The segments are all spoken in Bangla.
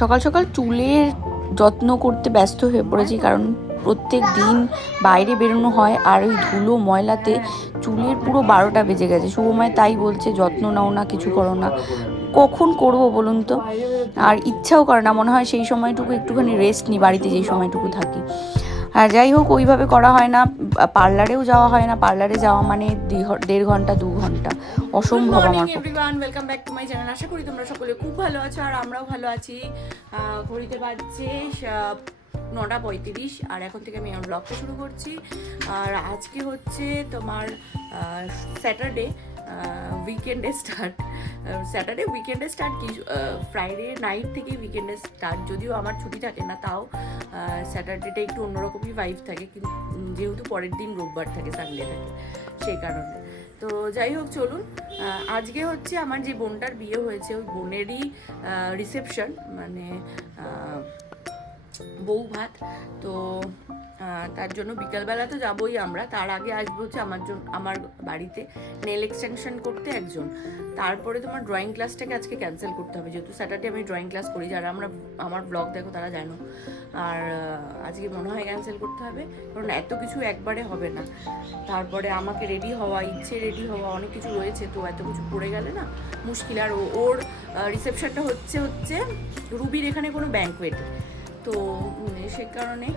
সকাল সকাল চুলের যত্ন করতে ব্যস্ত হয়ে পড়েছি, কারণ প্রত্যেক দিন বাইরে বেরোনো হয় আর ওই ধুলো ময়লাতে চুলের পুরো বারোটা বেজে গেছে। শুভময় তাই বলছে, যত্ন নাও না, কিছু করো না। কখন করব বলুন তো? আর ইচ্ছাও করে না, মনে হয় সেই সময়টুকু একটুখানি রেস্ট নিই, বাড়িতে যেই সময়টুকু থাকি। আর যাই হোক ওইভাবে করা হয় না। পার্লারেও যাওয়া হয় না। পার্লারে যাওয়া মানে দেড় ঘণ্টা দু ঘণ্টা। অসম্ভব আমার everyone welcome back to my channel আশা করি তোমরা সকলে খুব ভালো আছো আর আমরাও ভালো আছি। ঘড়িতে বাজছে নটা পঁয়ত্রিশ আর এখন থেকে আমি আমার ব্লগটা শুরু করছি। আর আজকে হচ্ছে তোমার স্যাটারডে উইকেন্ডে স্টার্ট স্যাটারডে উইকেন্ডে স্টার্ট কি ফ্রাইডে নাইট থেকে উইকেন্ডে স্টার্ট যদিও আমার ছুটি থাকে না, তাও স্যাটারডেটা একটু অন্যরকমই ভাইব থাকে, কিন্তু যেহেতু পরের দিন রোববার থাকে সানডে থাকে, সেই কারণে। তো যাই হোক, চলুন আজকে হচ্ছে আমার যে বোনটার বিয়ে হয়েছে, ওই বোনেরই রিসেপশন মানে বউ ভাত। তো তার জন্য বিকালবেলা তো যাবোই আমরা। তার আগে আসব হচ্ছে আমার জন্য আমার বাড়িতে নেল এক্সটেনশন করতে একজন। তারপরে তোমার ড্রয়িং ক্লাসটাকে আজকে ক্যান্সেল করতে হবে। যেহেতু স্যাটারডে আমি ড্রয়িং ক্লাস করি, যারা আমরা আমার ব্লগ দেখো তারা জানো। আর আজকে মনে হয় ক্যান্সেল করতে হবে, কারণ এত কিছু একবারে হবে না। তারপরে আমাকে রেডি হওয়া, ইচ্ছে রেডি হওয়া অনেক কিছু রয়েছে, তো এত কিছু পড়ে গেলে না মুশকিল। আর ওর রিসেপশনটা হচ্ছে হচ্ছে রুবির এখানে কোনো ব্যাঙ্কওয়েটে তো সে কারণে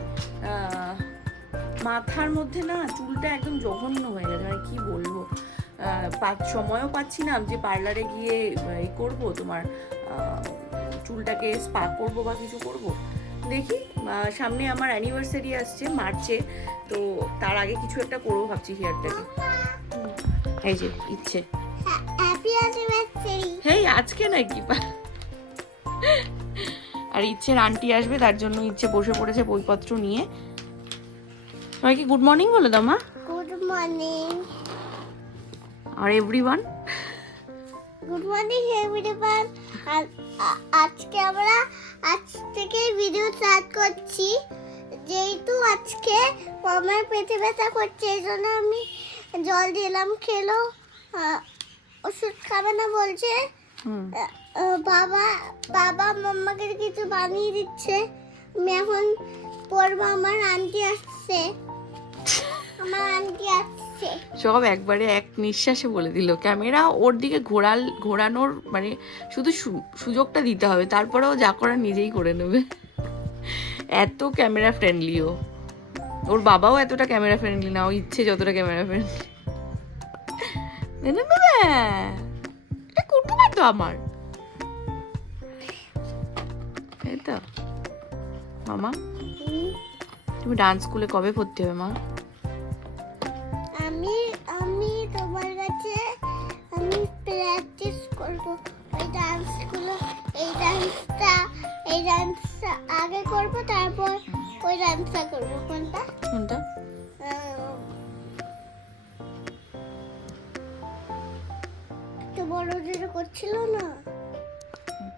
মাথার মধ্যে না চুলটা একদম জঘন্য হয়ে গেছে। মানে কি বলব? সময়ও পাচ্ছি না যে পার্লারে গিয়ে এ করব তোমার চুলটাকে স্পা করব বা কিছু করব। দেখি সামনে আমার অ্যানিভার্সারি আসছে মার্চে তো তার আগে কিছু একটা করব ভাবছি হেয়ারটাকে এই যে ইচ্ছে। হেই আজকে নাকি? পা- আর ইচ্ছের আন্টি আসবে তার জন্য ইচ্ছে বসে পড়েছে বইপত্র নিয়ে। সবাইকে গুড মর্নিং বলে দাও মা? গুড মর্নিং আর এভরিওয়ান গুড মর্নিং এভরিওয়ান আজকে আমরা আজ থেকে ভিডিও স্টার্ট করছি। যেহেতু আজকে আমার পেটে ব্যথা করছে এই জন্য আমি জল দিলাম খেলো। ওষুধ খাবে না বলছে। বাবা বাবা মাম্মাকে কিছু বানিয়ে দিচ্ছে। আমি এখন পড়ব আমার আন্টি আসছে। আমার আন্টি আসছে। সব একবারে এক নিঃশ্বাসে বলে দিল। ক্যামেরা ওর দিকে ঘোরাল, ঘোরানোর মানে শুধু সুযোগটা দিতে হবে। তারপরেও যা করার নিজেই করে নেবে। এত ক্যামেরা ফ্রেন্ডলি ও। ওর বাবাও এতটা ক্যামেরা ফ্রেন্ডলি না, ও ইচ্ছে যতটা ক্যামেরা ফ্রেন্ডলি কুটুমা তো আমার। এই তো মামা? তুমি ডান্স স্কুলে কবে ভর্তি হবে মা? আমি আমি তোমার কাছে আমি প্র্যাকটিস করব। ওই ডান্সগুলো এই ডান্সটা এই ডান্সটা আগে করব তারপর ওই ডান্সটা করব। কোনটা? কোনটা? একটু বড় যেটা করছিল না?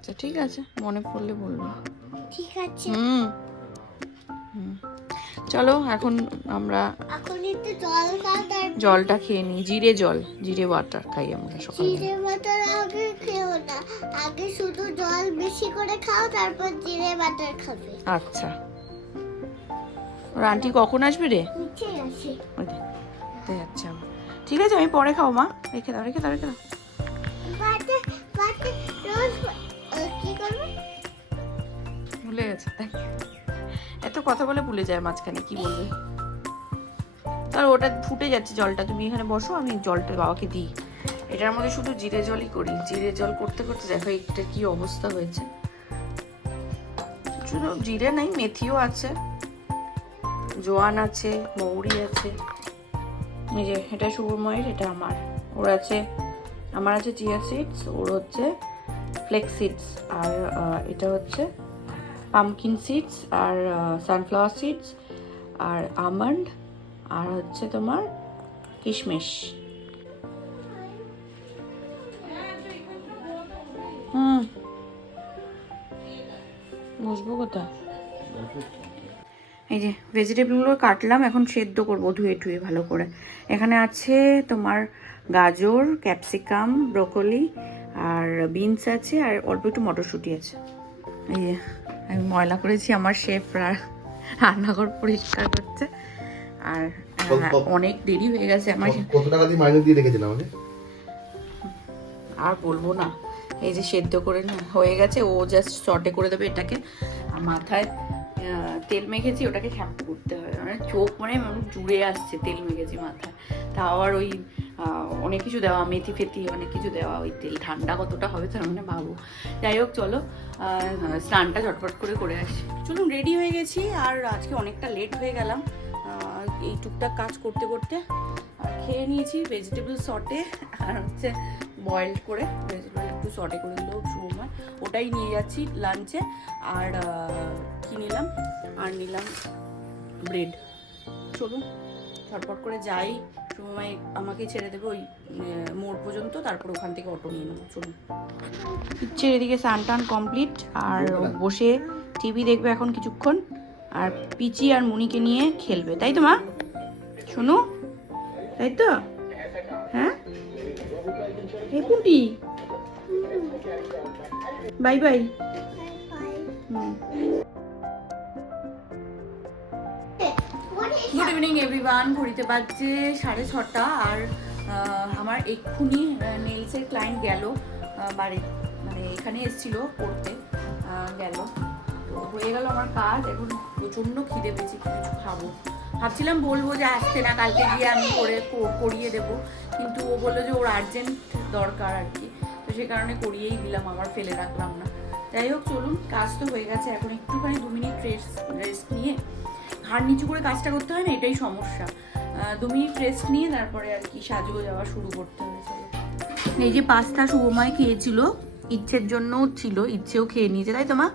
আচ্ছা ঠিক আছে মনে পড়লে বলব। ঠিক আছে। হুম হুম। চলো এখন আমরা এখন একটু জল খাও জলটা খেয়ে নিই। জিরে জল জিরে ওয়াটার খাই আমরা সকালে। জিরে বাটার আগে খেও না। আগে শুধু জল বেশি করে খাও তারপর জিরে বাটার খাবে। আচ্ছা। ওর আন্টি কখন আসবে রে? আবার। ঠিক আছে আমি পরে খাও মা। রেখে দাও রেখে দাও রেখে দাও। ভুলে গেছে, তাই? এত কথা বলে ভুলে যায় মাঝখানে, কি বলবে? তার ওটা ফুটে যাচ্ছে জলটা, তুমি এখানে বসো, আমি জলটা বাবাকে দিই। এটার মধ্যে শুধু জিরে জলই করি। জিরে জল করতে করতে দেখো একটা কি অবস্থা হয়েছে। শুধু জিরে নাই, মেথিও আছে, জোয়ান আছে, মৌরি আছে। এই যে, এটা শুভময়ের এটা আমার। ওর আছে, আমার আছে চিয়া সিডস ওর হচ্ছে ফ্লেক্স সিডস আর এটা হচ্ছে পামকিন সিডস আর সানফ্লাওয়ার সিডস আর আমন্ড আর হচ্ছে তোমার কিশমিশ। হুম। বসবো কোথায়? এই যে ভেজিটেবলগুলো কাটলাম, এখন সেদ্ধ করব ধুয়ে টুয়ে ভালো করে। এখানে আছে তোমার গাজর ক্যাপসিকাম ব্রোকলি আর বিনস আছে, আর অল্প একটু মটরশুঁটি আছে। এই আমি ময়লা করেছি আমার শেফ রান্নাঘর পরিষ্কার করছে। আর অনেক দেরি হয়ে গেছে আমার কত টাকা দিয়ে মাইনে দিয়ে রেখেছেন আমাকে আর বলব না। এই যে সেদ্ধ করে হয়ে গেছে ও জাস্ট শর্টে করে দেবে এটাকে। মাথায় তেল মেখেছি ওটাকে শ্যাম্পু করতে হয় মানে চোখ মানে জুড়ে আসছে তেল মেখেছি মাথায়। তাও আবার ওই অনেক কিছু দেওয়া, মেথি ফেথি অনেক কিছু দেওয়া, ওই তেল ঠান্ডা কতটা হবে তার মানে ভাবো যাই হোক, চলো স্নানটা ঝটপট করে করে আসি। চলুন রেডি হয়ে গেছি, আর আজকে অনেকটা লেট হয়ে গেলাম। এই টুকটাক কাজ করতে করতে খেয়ে নিয়েছি ভেজিটেবল সটে আর হচ্ছে বয়েল করে ভেজিটেবল একটু সটে করে দিল সময় ওটাই নিয়ে যাচ্ছি লাঞ্চে আর কি নিলাম? আর নিলাম ব্রেড চলুন, ঝটপট করে যাই। সময় আমাকে ছেড়ে দেবে ওই মোড় পর্যন্ত তারপর ওখান থেকে অটো নিয়ে নেব চলুন। ইচ্ছে এদিকে স্নান টান কমপ্লিট আর বসে টিভি দেখবে এখন কিছুক্ষণ আর পিচি আর মুনিকে নিয়ে খেলবে তাই তো মা? শোনো তাই তো? হ্যাঁ? এই পুটি। Bye bye. Good evening everyone ঘড়িতে বাজছে সাড়ে ছটা আর আমার এক্ষুনি নেলসের ক্লায়েন্ট গেল বাড়ি মানে এখানে এসেছিল পড়তে গেল। তো হয়ে গেল আমার কাজ, এখন প্রচণ্ড খিদে পেয়েছে কিছু খাব। ভাবছিলাম বলব যে আসতে না, কালকে গিয়ে আমি করে করিয়ে দেবো, কিন্তু ও বলল যে ওর আর্জেন্ট দরকার আর কি, তো সে কারণে করিয়েই দিলাম আমার ফেলে রাখলাম না। যাই হোক, চলুন, কাজ তো হয়ে গেছে, এখন একটুখানি দু মিনিট রেস্ট রেস্ট নিয়ে ঘাড় নিচু করে কাজটা করতে হয় না এটাই সমস্যা। দু মিনিট রেস্ট নিয়ে তারপরে আর কি সাজগো যাওয়া শুরু করতে হবে। এই যে পাস্তা শুভময় খেয়েছিল ইচ্ছের জন্য ছিল ইচ্ছেও খেয়ে নিয়েছে তাই তো মা?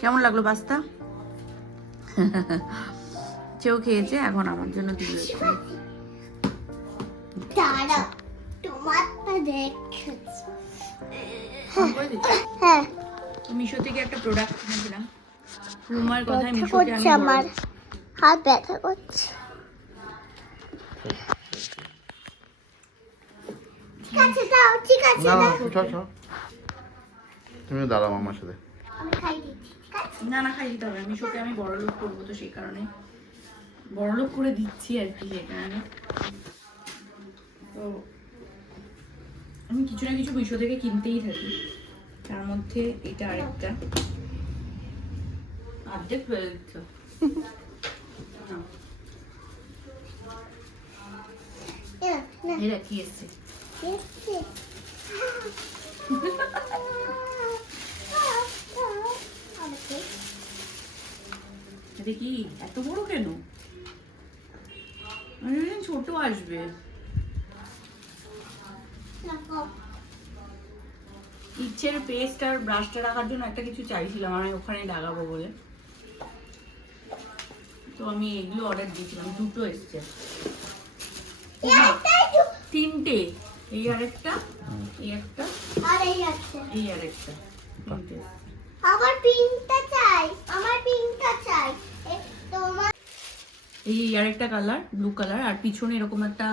কেমন লাগল পাস্তা? ইচ্ছেও খেয়েছে এখন আমার জন্য তোমারটা দেখেছি। হ্যাঁ মিশো থেকে একটা প্রোডাক্ট কিনেছিলাম শুভময়ের কথায় ব্যথা মিশোতে আমি আমার। হাত ব্যথা করছে। তুমি দাঁড়াও আমার সাথে। আমি না না খাই দিতে হবে। মিশোকে আমি বড় লোক করব তো সেই কারণে। বড় লোক করে দিচ্ছি আর কি সেই কারণে। তো আমি কিছু না কিছু মিশো থেকে কিনতেই থাকি। তার মধ্যে এটা আরেকটা। অর্ধেক ফেলে দিচ্ছ। কি এত বড় কেন ছোট আসবে। ইচ্ছের পেস্ট আর ব্রাশটা রাখার জন্য একটা কিছু চাইছিলাম আমি ওখানে লাগাবো বলে। তো আমি এগুলো অর্ডার দিয়েছিলাম দুটো এসছে। তিনটে। এই আরেকটা এই একটা আর এই আছে এই আরেকটা তিনটে এসছে। আমার পিঙ্কটা চাই আমার পিঙ্কটা চাই। তোমার এই এই আরেকটা কালার ব্লু কালার আর পিছনে এরকম একটা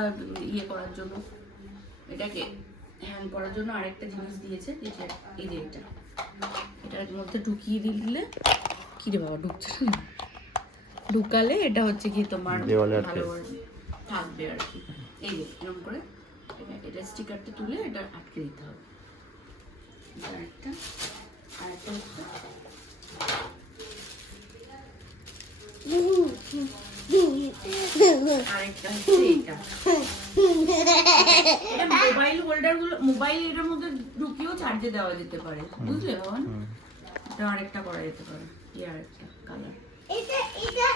ইয়ে করার জন্য এটাকে হ্যাং করার জন্য আরেকটা জিনিস দিয়েছে এই যে এই যে এটা। এটার মধ্যে ঢুকিয়ে দিলে কি রে বাবা ঢুকছে না। ঢুকালে এটা হচ্ছে কি তোমার দেওয়ালে আটকে। থাকবে আর কি। এই যে এরকম করে এটা- স্টিকারটা তুলে এটা আটকে দিতে হবে। এটা একটা আর হচ্ছে মোবাইল হোল্ডারগুলো মোবাইল এটার মধ্যে ঢুকিয়েও চার্জে দেওয়া যেতে পারে। বুঝলে ভগবান এটা আরেকটা করা যেতে পারে। এই আরেকটা কালার এটা এটা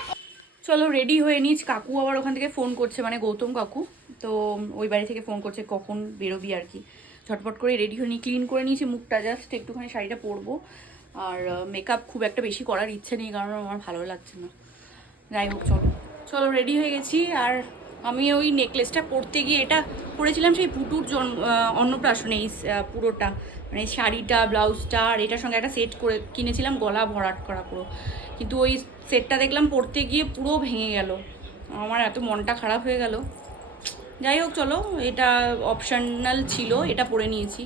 চলো রেডি হয়ে নিচ। কাকু আবার ওখান থেকে ফোন করছে মানে গৌতম কাকু। তো ওই বাড়ি থেকে ফোন করছে কখন বেরোবি আর কি। ঝটপট করে রেডি হয়ে নিই ক্লিন করে নিয়েছি মুখটা জাস্ট একটুখানি শাড়িটা পরবো। আর মেকআপ খুব একটা বেশি করার ইচ্ছে নেই কারণ আমার ভালো লাগছে না। যাই হোক চলো। চলো রেডি হয়ে গেছি। আর আমি ওই নেকলেসটা পরতে গিয়ে এটা পরেছিলাম সেই পুটুর জন আহ, অন্নপ্রাশনে এই পুরোটা। মানে শাড়িটা ব্লাউজটা আর এটার সঙ্গে একটা সেট করে কিনেছিলাম গলা ভরাট করা পুরো। কিন্তু ওই সেটটা দেখলাম পরতে গিয়ে পুরো ভেঙে গেল। আমার এত মনটা খারাপ হয়ে গেল। যাই হোক, চলো, এটা অপশনাল ছিল, এটা পরে নিয়েছি।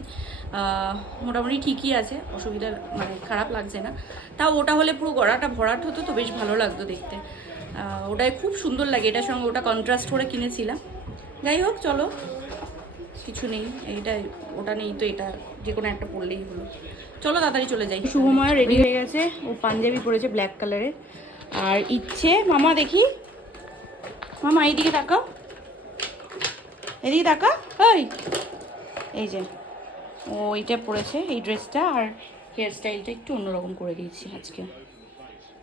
মোটামুটি ঠিকই আছে, অসুবিধা মানে খারাপ লাগছে না। তাও ওটা হলে পুরো গড়াটা ভরাট হতো তো, বেশ ভালো লাগতো দেখতে। ওটাই খুব সুন্দর লাগে, এটার সঙ্গে ওটা কন্ট্রাস্ট করে কিনেছিলাম। যাই হোক, চলো। কিছু নেই, এইটা, ওটা নেই তো, এটা যে কোনো একটা পরলেই হলো। চলো, তাড়াতাড়ি চলে যাই। শুভময় রেডি হয়ে গেছে। ও পাঞ্জাবি পরেছে ব্ল্যাক কালারের আর ইচ্ছে, মামা দেখি। মামা, এইদিকে তাকাও। এদিকে তাকা ওই এই যে, ও এইটা পরেছে, এই ড্রেসটা আর হেয়ার স্টাইলটা একটু অন্যরকম করে দিয়েছি আজকে।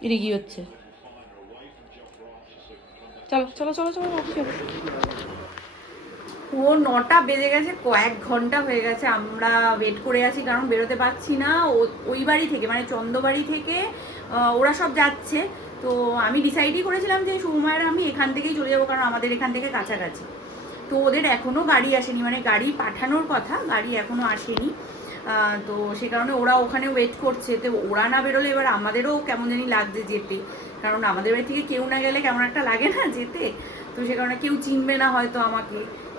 এটা কি হচ্ছে? চলো চলো চলো চলো ও নটা বেজে গেছে, কয়েক ঘণ্টা হয়ে গেছে, আমরা ওয়েট করে আছি, কারণ বেরোতে পারছি না। ওই বাড়ি থেকে মানে চন্দ্রবাড়ি থেকে ওরা সব যাচ্ছে। তো আমি ডিসাইডই করেছিলাম যে সুমায়ের আমি এখান থেকেই চলে যাব, কারণ আমাদের এখান থেকে কাছাকাছি। তো ওদের এখনও গাড়ি আসেনি মানে গাড়ি পাঠানোর কথা, গাড়ি এখনও আসেনি। তো সে কারণে ওরা ওখানে ওয়েট করছে। তো ওরা না বেরোলে এবার আমাদেরও কেমন জানি লাগছে যেতে। কারণ আমাদের বাড়ি থেকে কেউ না গেলে কেমন একটা লাগে না যেতে। তো সে কারণে কেউ চিনবে না হয়তো আমাকে।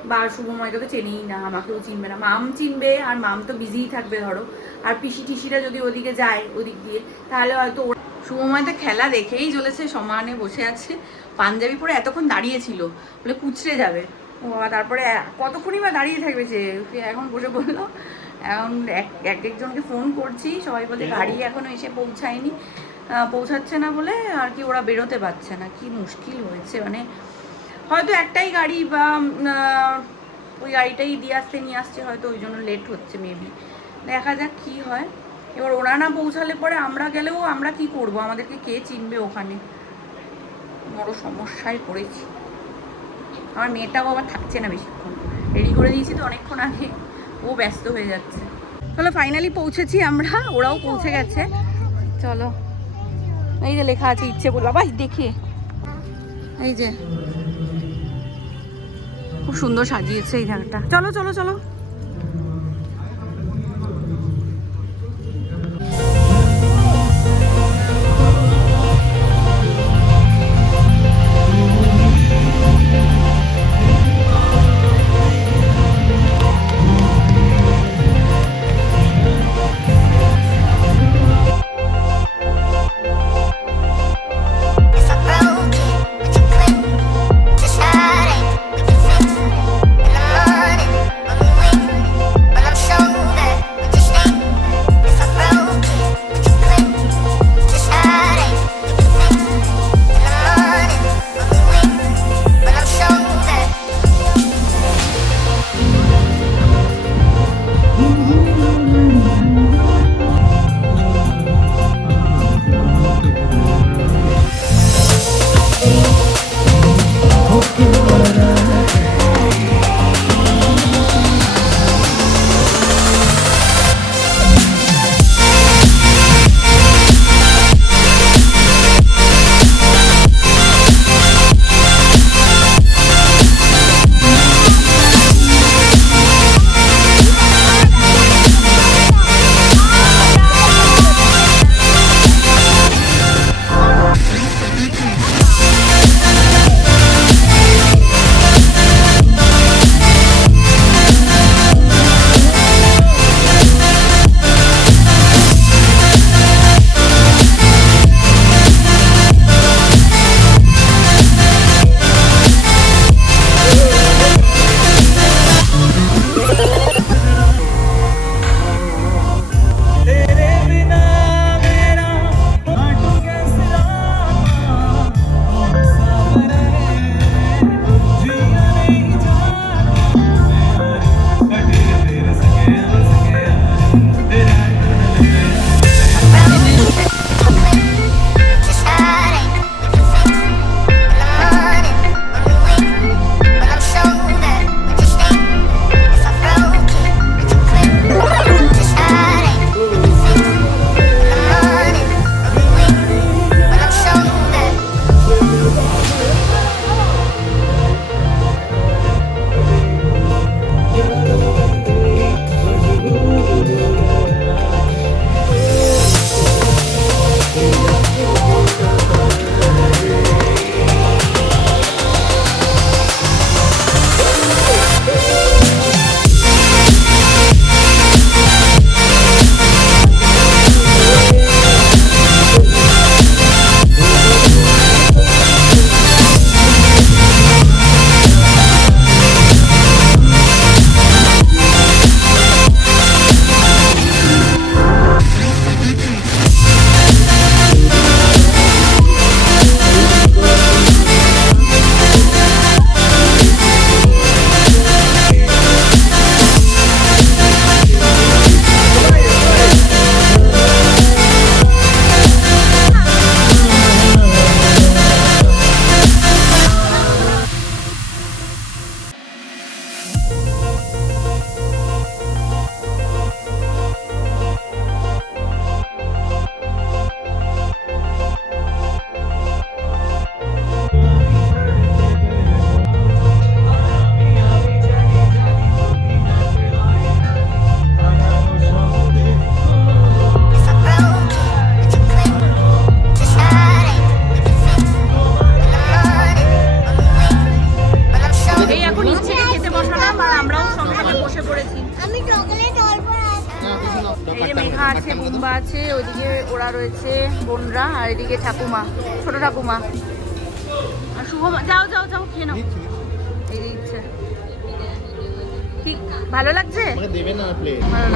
বা শুভময়কে তো চেনেই না, আমাকেও চিনবে না। মাম চিনবে, আর মাম তো বিজিই থাকবে ধরো। আর পিসি টিসিরা যদি ওদিকে যায়, ওদিক দিয়ে, তাহলে হয়তো শুভময় খেলা দেখেই চলেছে সমানে বসে আছে। পাঞ্জাবি পরে এতক্ষণ দাঁড়িয়েছিল বলে কুচড়ে যাবে। ও তারপরে কতক্ষণই বা দাঁড়িয়ে থাকবে সে? সে এখন বসে বলল এখন এক এক একজনকে ফোন করছি সবাই বলছে গাড়ি এখনও এসে পৌঁছায়নি। পৌঁছাচ্ছে না বলে আর কি ওরা বেরোতে পারছে না। কি মুশকিল হয়েছে মানে হয়তো একটাই গাড়ি বা ওই গাড়িটাই দিয়ে আসতে নিয়ে আসছে হয়তো ওই জন্য লেট হচ্ছে মেবি দেখা যাক কি হয়। এবার ওরা না পৌঁছালে পরে আমরা গেলেও আমরা কি করব? আমাদেরকে কে চিনবে ওখানে? বড় সমস্যায় পড়েছি। আমার মেয়েটাও আবার থাকছে না বেশিক্ষণ। রেডি করে দিয়েছি তো অনেকক্ষণ আগে। ও ব্যস্ত হয়ে যাচ্ছে। চলো ফাইনালি পৌঁছেছি আমরা। ওরাও পৌঁছে গেছে। চলো। এই যে লেখা আছে, ইচ্ছে বল বাবা দেখে। এই যে। খুব সুন্দর সাজিয়েছে এই জায়গাটা। চলো চলো চলো।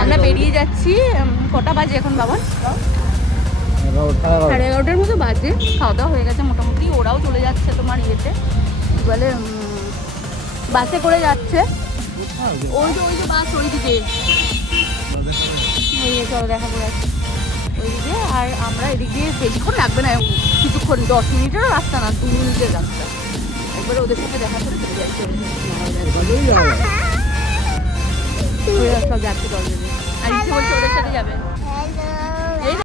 আমরা বেরিয়ে যাচ্ছি কটা বাজে এখন বাবা সাড়ে এগারোটার মতো বাজে খাওয়া দাওয়া হয়ে গেছে মোটামুটি ওরাও চলে যাচ্ছে তোমার ইয়েতে। বলে বাসে করে যাচ্ছে। ওই যে ওই যে বাস ওই দিকে। চলো দেখা করে যাচ্ছে ওইদিকে আর আমরা এদিক দিয়ে বেশিক্ষণ লাগবে না কিছুক্ষণ দশ মিনিটেরও রাস্তা না দু মিনিটের রাস্তা। একবারে ওদের সাথে দেখা করে চলে যাচ্ছে সব যাচ্ছে দশ আর ইচ্ছে বলছে ওদের সাথে যাবে।